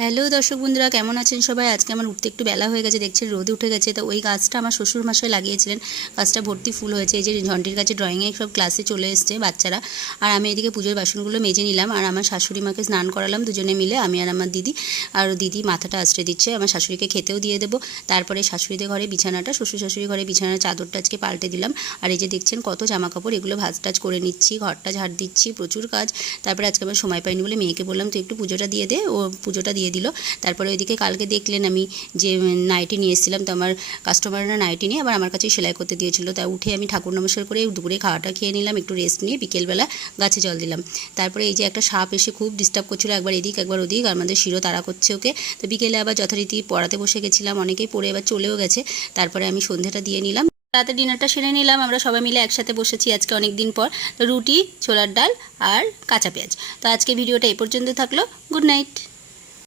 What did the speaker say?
Hello দর্শক বন্ধুরা, কেমন আছেন সবাই? আজকে আমার উঠতে একটু বেলা হয়ে গেছে, দেখছেন রোদে উঠে গেছে। তো ওই গাছটা আমার শ্বশুর মশাই লাগিয়েছিলেন, গাছটা ভর্তি ফুল হয়েছে। এই যে ঝন্টির কাছে ড্রয়িংয়ে সব ক্লাসে চলে এসছে বাচ্চারা, আর আমি এদিকে পুজোর বাসনগুলো মেজে নিলাম, আর আমার শাশুড়ি মাকে স্নান করালাম দুজনে মিলে, আমি আর আমার দিদি। আর দিদি মাথাটা আঁচড়ে দিচ্ছে, আমার শাশুড়িকে খেতেও দিয়ে দেবো। তারপরে শাশুড়িদের ঘরে বিছানাটা, শ্বশুর শাশুড়ি ঘরে বিছানার চাদরটা আজকে পাল্টে দিলাম। আর এই যে দেখছেন কত জামা কাপড়, এগুলো ভাজ টাজ করে নিচ্ছি, ঘরটা ঝাড় দিচ্ছি, প্রচুর কাজ। তারপরে আজকে আমার সময় পাইনি বলে মেয়েকে বললাম তুই একটু পুজোটা দিয়ে দে, ও পুজোটা দিয়ে দিল। তারপরে ওইদিকে কালকে দেখলেন আমি যে নাইটি নিয়ে এসেছিলাম, তো আমার কাস্টমাররা নাইটি নিয়ে আবার আমার কাছেই সেলাই করতে দিয়েছিল। তা উঠে আমি ঠাকুর নমস্কার করে দুপুরে খাওয়াটা খেয়ে নিলাম, একটু রেস্ট নিয়ে বিকেলবেলা গাছে জল দিলাম। তারপরে এই যে একটা সাপ এসে খুব ডিস্টার্ব করছিল, একবার এদিক একবার ওদিক, আমাদের শিরো তাড়া করছে ওকে। তো বিকেলে আবার যথারীতি পড়াতে বসে গেছিলাম, অনেকেই পড়ে এবার চলেও গেছে। তারপরে আমি সন্ধ্যাটা দিয়ে নিলাম, রাতে ডিনারটা সেরে নিলাম। আমরা সবাই মিলে একসাথে বসেছি আজকে অনেক দিন পর। তো রুটি, ছোলার ডাল আর কাঁচা পেঁয়াজ। তো আজকে ভিডিওটা এই পর্যন্ত থাকলো। Good night.